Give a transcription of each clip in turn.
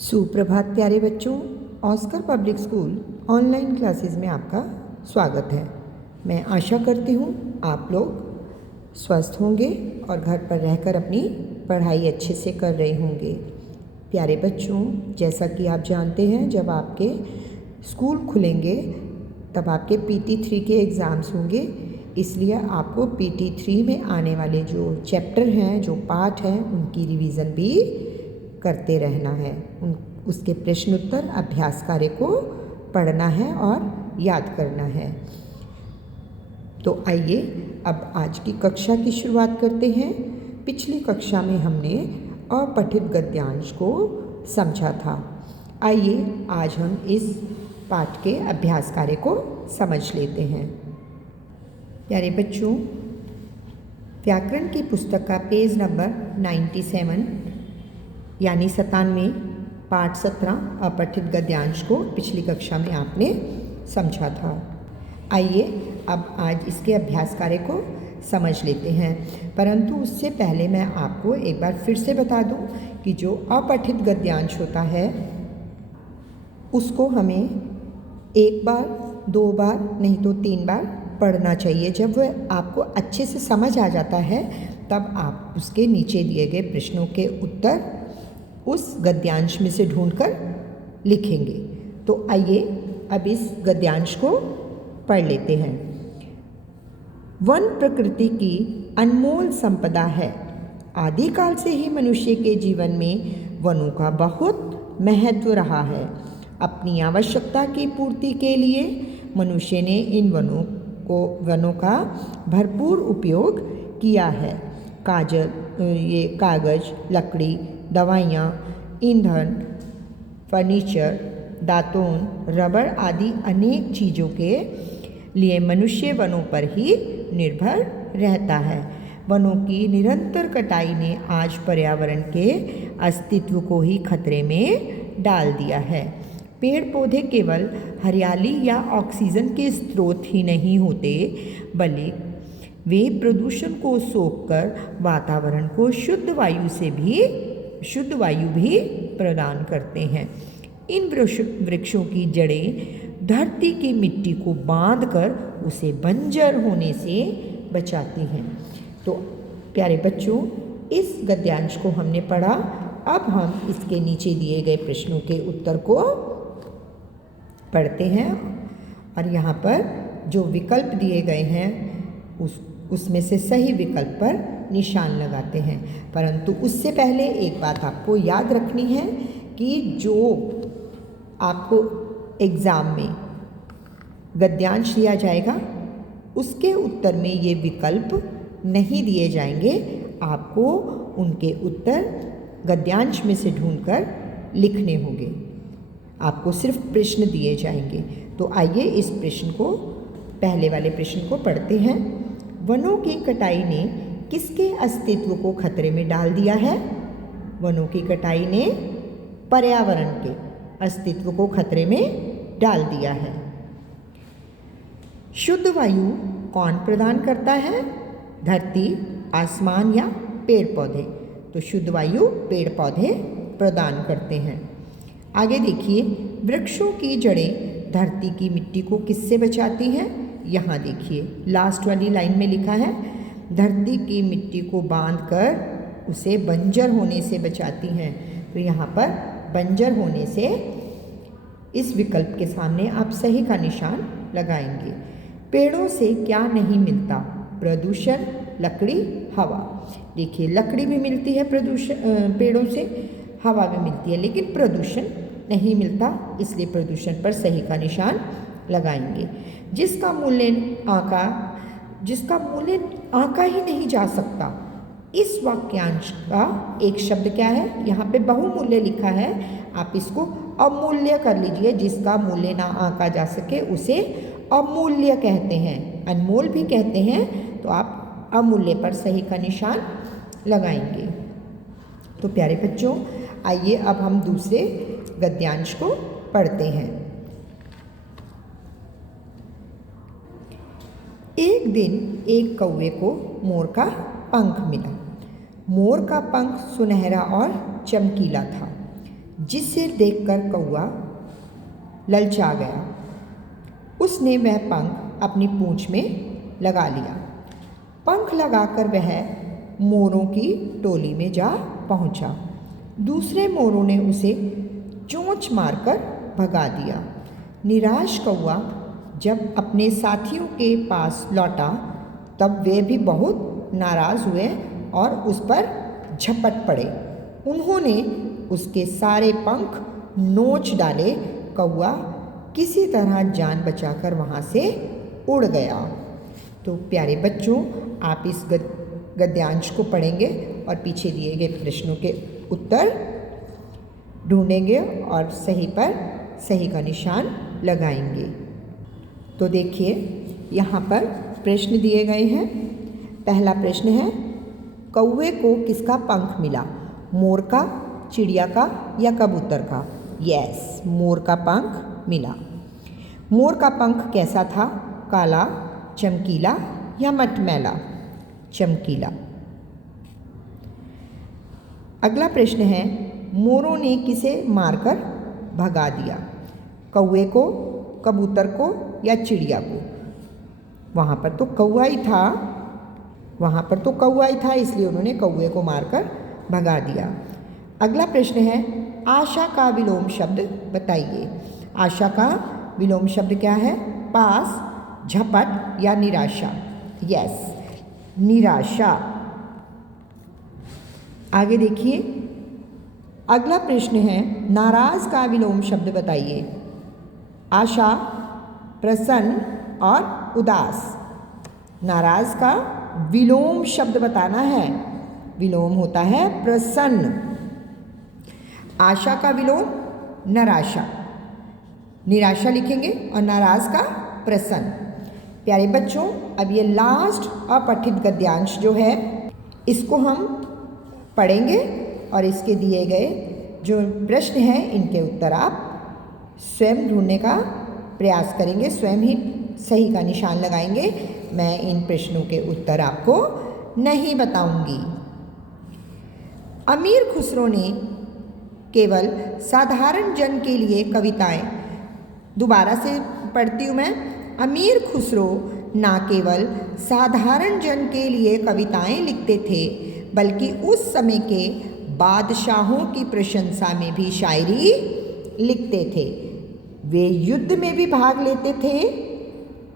सुप्रभात प्यारे बच्चों। Oscar public school online classes में आपका स्वागत है। मैं आशा करती हूँ आप लोग स्वस्थ होंगे और घर पर रहकर अपनी पढ़ाई अच्छे से कर रहे होंगे। प्यारे बच्चों, जैसा कि आप जानते हैं, जब आपके स्कूल खुलेंगे तब आपके PT3 के एग्ज़ाम्स होंगे। इसलिए आपको PT3 में आने वाले जो चैप्टर हैं, जो पाठ हैं, उनकी रिवीज़न भी करते रहना है। उसके प्रश्न उत्तर अभ्यास कार्य को पढ़ना है और याद करना है। तो आइए अब आज की कक्षा की शुरुआत करते हैं। पिछली कक्षा में हमने अपठित गद्यांश को समझा था। आइए आज हम इस पाठ के अभ्यास कार्य को समझ लेते हैं। प्यारे बच्चों, व्याकरण की पुस्तक का पेज नंबर 97 यानी 97 पाठ 17 अपठित गद्यांश को पिछली कक्षा में आपने समझा था। आइए अब आज इसके अभ्यास कार्य को समझ लेते हैं। परंतु उससे पहले मैं आपको एक बार फिर से बता दूं कि जो अपठित गद्यांश होता है उसको हमें एक बार, 2 बार, नहीं तो 3 बार पढ़ना चाहिए। जब वह आपको अच्छे से समझ आ जाता है तब आप उसके नीचे दिए गए प्रश्नों के उत्तर उस गद्यांश में से ढूंढकर लिखेंगे। तो आइए अब इस गद्यांश को पढ़ लेते हैं। वन प्रकृति की अनमोल संपदा है। आदिकाल से ही मनुष्य के जीवन में वनों का बहुत महत्व रहा है। अपनी आवश्यकता की पूर्ति के लिए मनुष्य ने इन वनों का भरपूर उपयोग किया है। कागज, लकड़ी, दवाइयाँ, ईंधन, फर्नीचर, दातून, रबड़ आदि अनेक चीज़ों के लिए मनुष्य वनों पर ही निर्भर रहता है। वनों की निरंतर कटाई ने आज पर्यावरण के अस्तित्व को ही खतरे में डाल दिया है। पेड़ पौधे केवल हरियाली या ऑक्सीजन के स्रोत ही नहीं होते, बल्कि वे प्रदूषण को सोखकर वातावरण को शुद्ध वायु भी प्रदान करते हैं। इन वृक्षों की जड़ें धरती की मिट्टी को बांधकर उसे बंजर होने से बचाती हैं। तो प्यारे बच्चों, इस गद्यांश को हमने पढ़ा। अब हम इसके नीचे दिए गए प्रश्नों के उत्तर को पढ़ते हैं और यहाँ पर जो विकल्प दिए गए हैं उसमें से सही विकल्प पर निशान लगाते हैं। परंतु उससे पहले एक बात आपको याद रखनी है कि जो आपको एग्ज़ाम में गद्यांश दिया जाएगा उसके उत्तर में ये विकल्प नहीं दिए जाएंगे। आपको उनके उत्तर गद्यांश में से ढूंढकर लिखने होंगे। आपको सिर्फ प्रश्न दिए जाएंगे। तो आइए इस प्रश्न को, पहले वाले प्रश्न को पढ़ते हैं। वनों की कटाई ने किसके अस्तित्व को खतरे में डाल दिया है? वनों की कटाई ने पर्यावरण के अस्तित्व को खतरे में डाल दिया है। शुद्ध वायु कौन प्रदान करता है? धरती, आसमान या पेड़ पौधे? तो शुद्ध वायु पेड़ पौधे प्रदान करते हैं। आगे देखिए, वृक्षों की जड़ें धरती की मिट्टी को किससे बचाती हैं? यहाँ देखिए लास्ट वाली लाइन में लिखा है, धरती की मिट्टी को बांधकर उसे बंजर होने से बचाती हैं। तो यहाँ पर बंजर होने से इस विकल्प के सामने आप सही का निशान लगाएंगे। पेड़ों से क्या नहीं मिलता? प्रदूषण, लकड़ी, हवा। देखिए लकड़ी भी मिलती है पेड़ों से, हवा भी मिलती है, लेकिन प्रदूषण नहीं मिलता, इसलिए प्रदूषण पर सही का निशान लगाएंगे। जिसका मूल्य आंका ही नहीं जा सकता, इस वाक्यांश का एक शब्द क्या है? यहाँ पे बहुमूल्य लिखा है, आप इसको अमूल्य कर लीजिए। जिसका मूल्य ना आंका जा सके उसे अमूल्य कहते हैं, अनमोल भी कहते हैं। तो आप अमूल्य पर सही का निशान लगाएंगे। तो प्यारे बच्चों, आइए अब हम दूसरे गद्यांश को पढ़ते हैं। एक दिन एक कौवे को मोर का पंख मिला। मोर का पंख सुनहरा और चमकीला था। जिसे देखकर कौआ ललचा गया। उसने वह पंख अपनी पूंछ में लगा लिया। पंख लगाकर वह मोरों की टोली में जा पहुंचा। दूसरे मोरों ने उसे चोंच मारकर भगा दिया। निराश कौआ जब अपने साथियों के पास लौटा तब वे भी बहुत नाराज़ हुए और उस पर झपट पड़े। उन्होंने उसके सारे पंख नोच डाले। कौआ किसी तरह जान बचाकर वहाँ से उड़ गया। तो प्यारे बच्चों, आप इस गद्यांश को पढ़ेंगे और पीछे दिए गए प्रश्नों के उत्तर ढूंढेंगे और सही पर सही का निशान लगाएंगे। तो देखिए, यहाँ पर प्रश्न दिए गए हैं। पहला प्रश्न है, कौवे को किसका पंख मिला? मोर का, चिड़िया का या कबूतर का? यस, मोर का पंख मिला। मोर का पंख कैसा था? काला, चमकीला या मटमैला? चमकीला। अगला प्रश्न है, मोरों ने किसे मारकर भगा दिया? कौवे को, कबूतर को या चिड़िया को? वहाँ पर तो कौवा ही था, इसलिए उन्होंने कौवे को मारकर भगा दिया। अगला प्रश्न है, आशा का विलोम शब्द बताइए। आशा का विलोम शब्द क्या है? पास, झपट या निराशा? यस, निराशा। आगे देखिए, अगला प्रश्न है, नाराज का विलोम शब्द बताइए। आशा, प्रसन्न और उदास। नाराज का विलोम शब्द बताना है। विलोम होता है प्रसन्न। आशा का विलोम निराशा। निराशा लिखेंगे और नाराज का प्रसन्न। प्यारे बच्चों, अब ये लास्ट अपठित गद्यांश जो है इसको हम पढ़ेंगे और इसके दिए गए जो प्रश्न हैं इनके उत्तर आप स्वयं ढूंढने का प्रयास करेंगे, स्वयं ही सही का निशान लगाएंगे। मैं इन प्रश्नों के उत्तर आपको नहीं बताऊंगी। अमीर खुसरो ने केवल साधारण जन के लिए कविताएं, दोबारा से पढ़ती हूँ मैं। अमीर खुसरो ना केवल साधारण जन के लिए कविताएं लिखते थे बल्कि उस समय के बादशाहों की प्रशंसा में भी शायरी लिखते थे। वे युद्ध में भी भाग लेते थे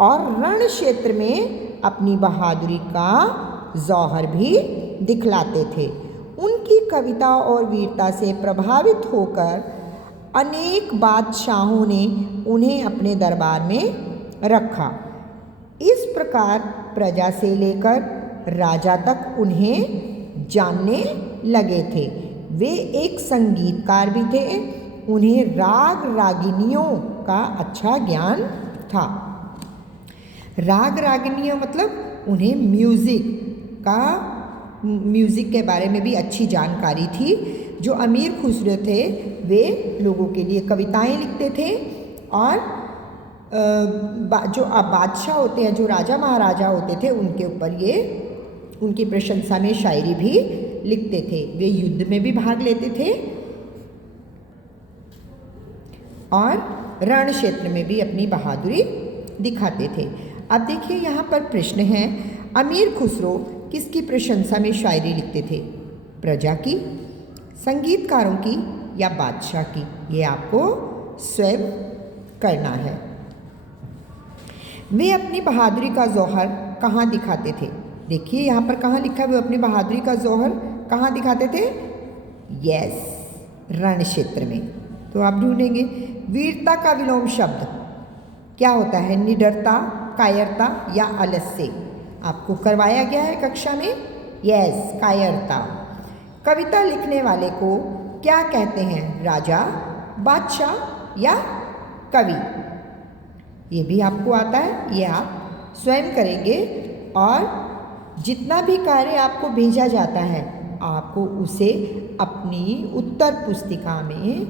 और रण क्षेत्र में अपनी बहादुरी का जौहर भी दिखलाते थे। उनकी कविता और वीरता से प्रभावित होकर अनेक बादशाहों ने उन्हें अपने दरबार में रखा। इस प्रकार प्रजा से लेकर राजा तक उन्हें जानने लगे थे। वे एक संगीतकार भी थे। उन्हें राग रागिनियों का अच्छा ज्ञान था। राग रागिनियों मतलब उन्हें म्यूज़िक के बारे में भी अच्छी जानकारी थी। जो अमीर खुसरो थे वे लोगों के लिए कविताएं लिखते थे और जो बादशाह होते हैं, जो राजा महाराजा होते थे, उनके ऊपर ये उनकी प्रशंसा में शायरी भी लिखते थे। वे युद्ध में भी भाग लेते थे और रण क्षेत्र में भी अपनी बहादुरी दिखाते थे। अब देखिए, यहाँ पर प्रश्न है, अमीर खुसरो किसकी प्रशंसा में शायरी लिखते थे? प्रजा की, संगीतकारों की या बादशाह की? ये आपको स्वयं करना है। वे अपनी बहादुरी का जौहर कहाँ दिखाते थे? देखिए यहाँ पर कहाँ लिखा है, वे अपनी बहादुरी का जौहर कहाँ दिखाते थे? यस, रण क्षेत्र में। तो आप ढूंढेंगे। वीरता का विलोम शब्द क्या होता है? निडरता, कायरता या आलस्य? आपको करवाया गया है कक्षा में। यस, कायरता। कविता लिखने वाले को क्या कहते हैं? राजा, बादशाह या कवि? ये भी आपको आता है, ये आप स्वयं करेंगे और जितना भी कार्य आपको भेजा जाता है आपको उसे अपनी उत्तर पुस्तिका में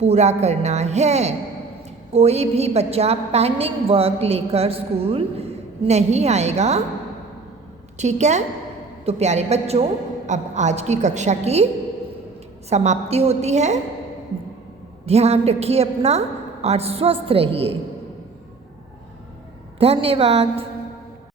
पूरा करना है। कोई भी बच्चा पेंडिंग वर्क लेकर स्कूल नहीं आएगा, ठीक है? तो प्यारे बच्चों, अब आज की कक्षा की समाप्ति होती है। ध्यान रखिए अपना और स्वस्थ रहिए। धन्यवाद।